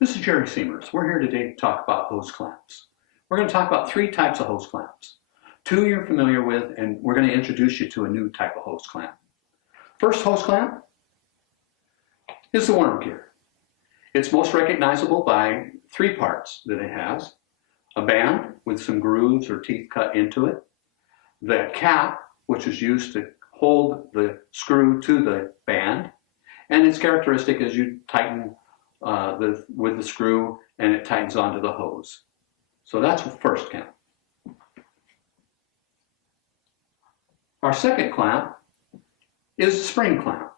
This is Jerry Seimears. We're here today to talk about hose clamps. We're going to talk about three types of hose clamps. Two you're familiar with, and we're going to introduce you to a new type of hose clamp. First hose clamp is the worm gear. It's most recognizable by three parts that it has. A band with some grooves or teeth cut into it. The cap, which is used to hold the screw to the band. And its characteristic is you tighten with the screw and it tightens onto the hose. So that's the first clamp. Our second clamp is the spring clamp.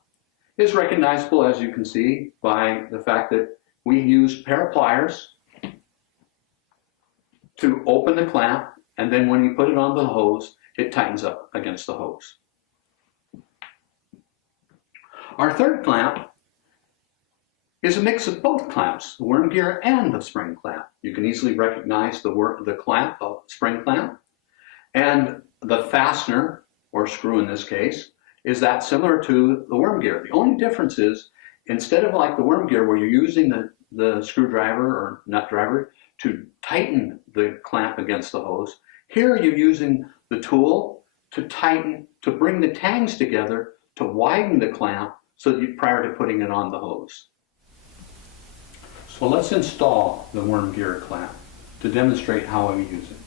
It's recognizable, as you can see, by the fact that we use a pair of pliers to open the clamp, and then when you put it on the hose, it tightens up against the hose. Our third clamp is a mix of both clamps, the worm gear and the spring clamp. You can easily recognize the clamp, the spring clamp, and the fastener, or screw in this case, is that similar to the worm gear. The only difference is, instead of like the worm gear where you're using the screwdriver or nut driver to tighten the clamp against the hose, here you're using the tool to tighten, to bring the tangs together to widen the clamp prior to putting it on the hose. So let's install the worm gear clamp to demonstrate how we use it.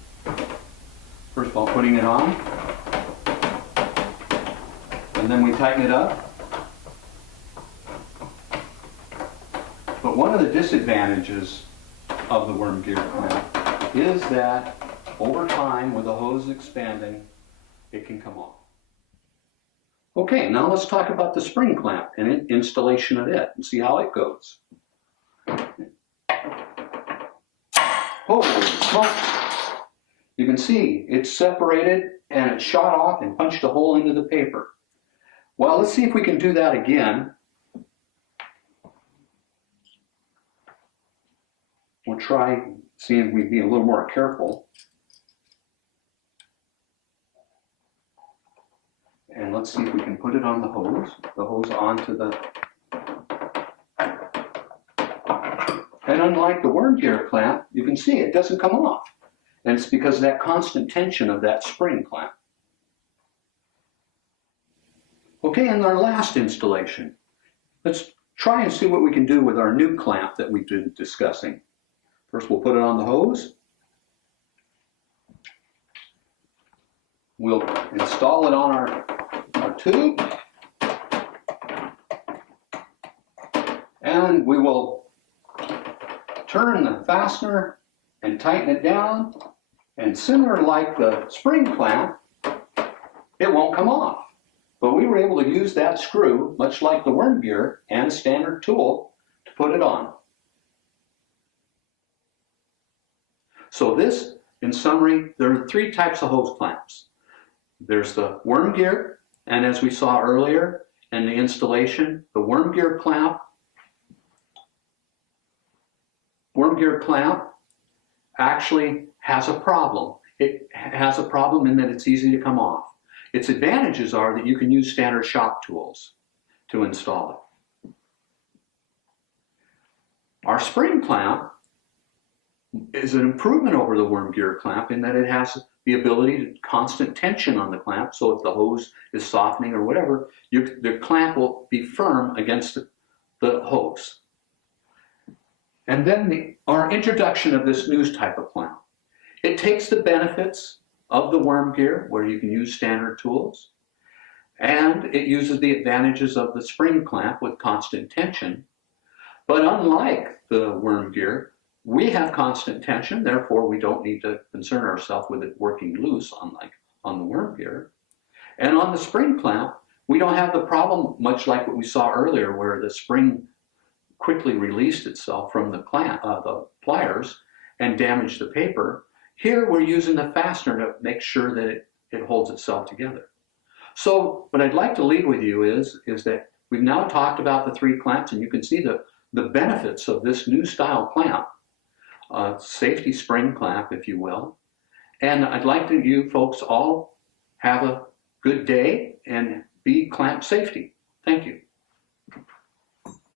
First of all, putting it on, and then we tighten it up. But one of the disadvantages of the worm gear clamp is that over time, with the hose expanding, it can come off. Okay, now let's talk about the spring clamp and installation of it and see how it goes. Holy smoke! You can see it's separated and it shot off and punched a hole into the paper. Well, let's see if we can do that again. We'll try seeing if we be a little more careful. And let's see if we can put it on the hose onto the... And unlike the worm gear clamp, you can see it doesn't come off. And it's because of that constant tension of that spring clamp. Okay, and our last installation. Let's try and see what we can do with our new clamp that we've been discussing. First, we'll put it on the hose. We'll install it on our tube. And we will turn the fastener and tighten it down. And similar like the spring clamp, it won't come off. But we were able to use that screw, much like the worm gear and a standard tool, to put it on. So this, in summary, there are three types of hose clamps. There's the worm gear, and as we saw earlier in the installation, the worm gear clamp actually has a problem. It has a problem in that it's easy to come off. Its advantages are that you can use standard shop tools to install it. Our spring clamp is an improvement over the worm gear clamp in that it has the ability to constant tension on the clamp, so if the hose is softening or whatever, the clamp will be firm against the hose. And then our introduction of this new type of clamp. It takes the benefits of the worm gear, where you can use standard tools, and it uses the advantages of the spring clamp with constant tension. But unlike the worm gear, we have constant tension, therefore we don't need to concern ourselves with it working loose, unlike on the worm gear. And on the spring clamp, we don't have the problem, much like what we saw earlier, where the spring quickly released itself from the pliers and damaged the paper. Here we're using the fastener to make sure that it holds itself together. So what I'd like to leave with you is that we've now talked about the three clamps, and you can see the benefits of this new style clamp, safety spring clamp, if you will. And I'd like you folks all have a good day and be clamp safety. Thank you.